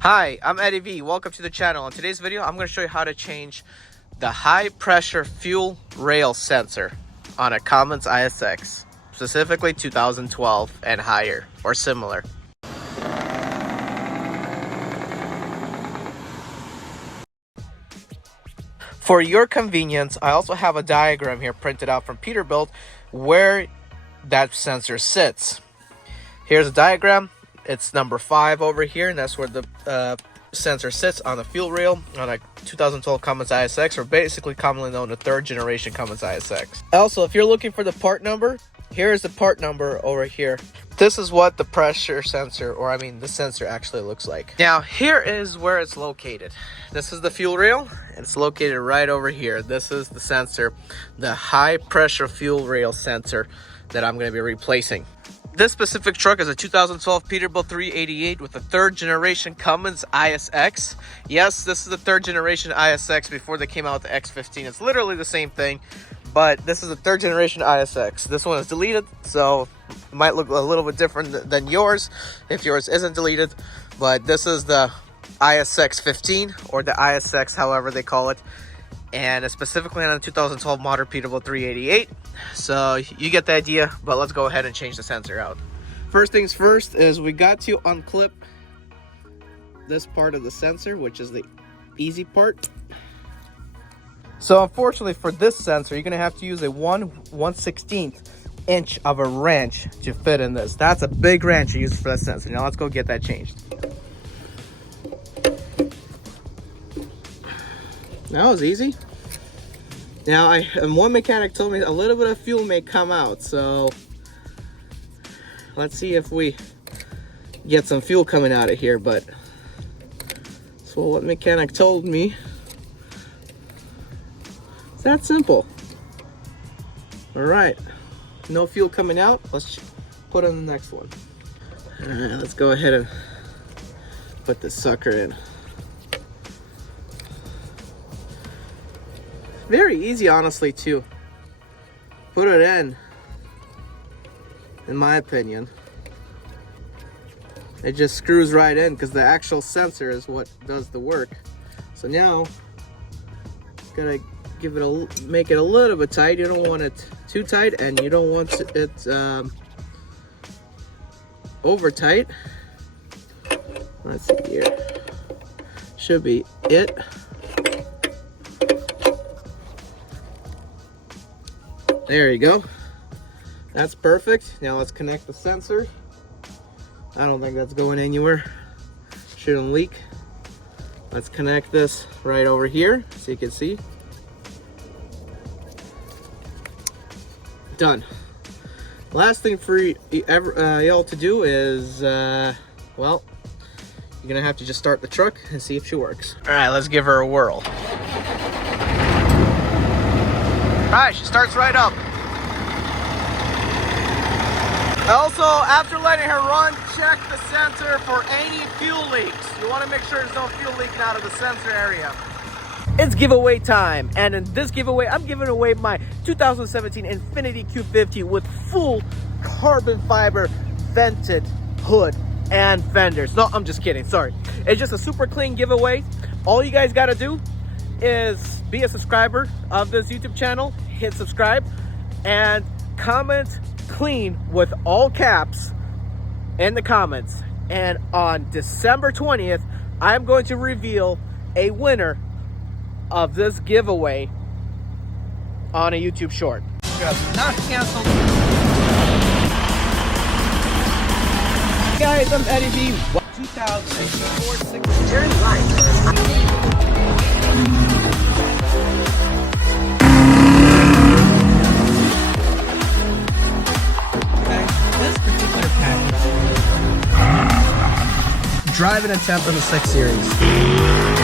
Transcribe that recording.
Hi, I'm Eddie V. Welcome to the channel. In today's video, I'm going to show you how to change the high pressure fuel rail sensor on a Cummins ISX, specifically 2012 and higher or similar. For your convenience, I also have a diagram here printed out from Peterbilt where that sensor sits. Here's a diagram. It's number 5 over here, and that's where the sensor sits on the fuel rail on a 2012 Cummins ISX, or basically commonly known as third generation Cummins ISX. Also, if you're looking for the part number, here is the part number over here. This is what the pressure sensor, or the sensor actually looks like. Now, here is where it's located. This is the fuel rail, and it's located right over here. This is the sensor, the high pressure fuel rail sensor that I'm going to be replacing. This specific truck is a 2012 Peterbilt 388 with a third generation Cummins ISX. Yes, this is the third generation ISX before they came out with the X15. It's literally the same thing, but this is a third generation ISX. This one is deleted, so it might look a little bit different than yours if yours isn't deleted, but this is the ISX 15, or the ISX, however they call it, and it's specifically on a 2012 model Peterbilt 388. So you get the idea, but let's go ahead and change the sensor out. First things first is we got to unclip this part of the sensor, which is the easy part. So unfortunately for this sensor, you're gonna have to use a 1/1/16 inch of a wrench to fit in this. That's a big wrench you use for that sensor. Now let's go get that changed. That was easy. Now, one mechanic told me a little bit of fuel may come out, so let's see if we get some fuel coming out of here. But so what mechanic told me, it's that simple. All right, no fuel coming out. Let's put in the next one. All right, let's go ahead and put this sucker in. Very easy, honestly, to put it in my opinion. It just screws right in because the actual sensor is what does the work. So now, gotta make it a little bit tight. You don't want it too tight, and you don't want it over tight. Let's see here. Should be it. There you go. That's perfect. Now let's connect the sensor. I don't think that's going anywhere. Shouldn't leak. Let's connect this right over here so you can see. Done. Last thing for y'all to do is, well, you're gonna have to just start the truck and see if she works. All right, let's give her a whirl. Alright, she starts right up. Also, after letting her run, check the sensor for any fuel leaks. You want to make sure there's no fuel leaking out of the sensor area. It's giveaway time, and in this giveaway, I'm giving away my 2017 Infiniti Q50 with full carbon fiber vented hood and fenders. No, I'm just kidding, sorry. It's just a super clean giveaway. All you guys gotta do is be a subscriber of this YouTube channel, hit subscribe, and comment clean with all caps in the comments. And on December 20th, I'm going to reveal a winner of this giveaway on a YouTube short. Not canceled. Guys, I'm Eddie V. 2004 turn right. Driving a temp in the 6 Series.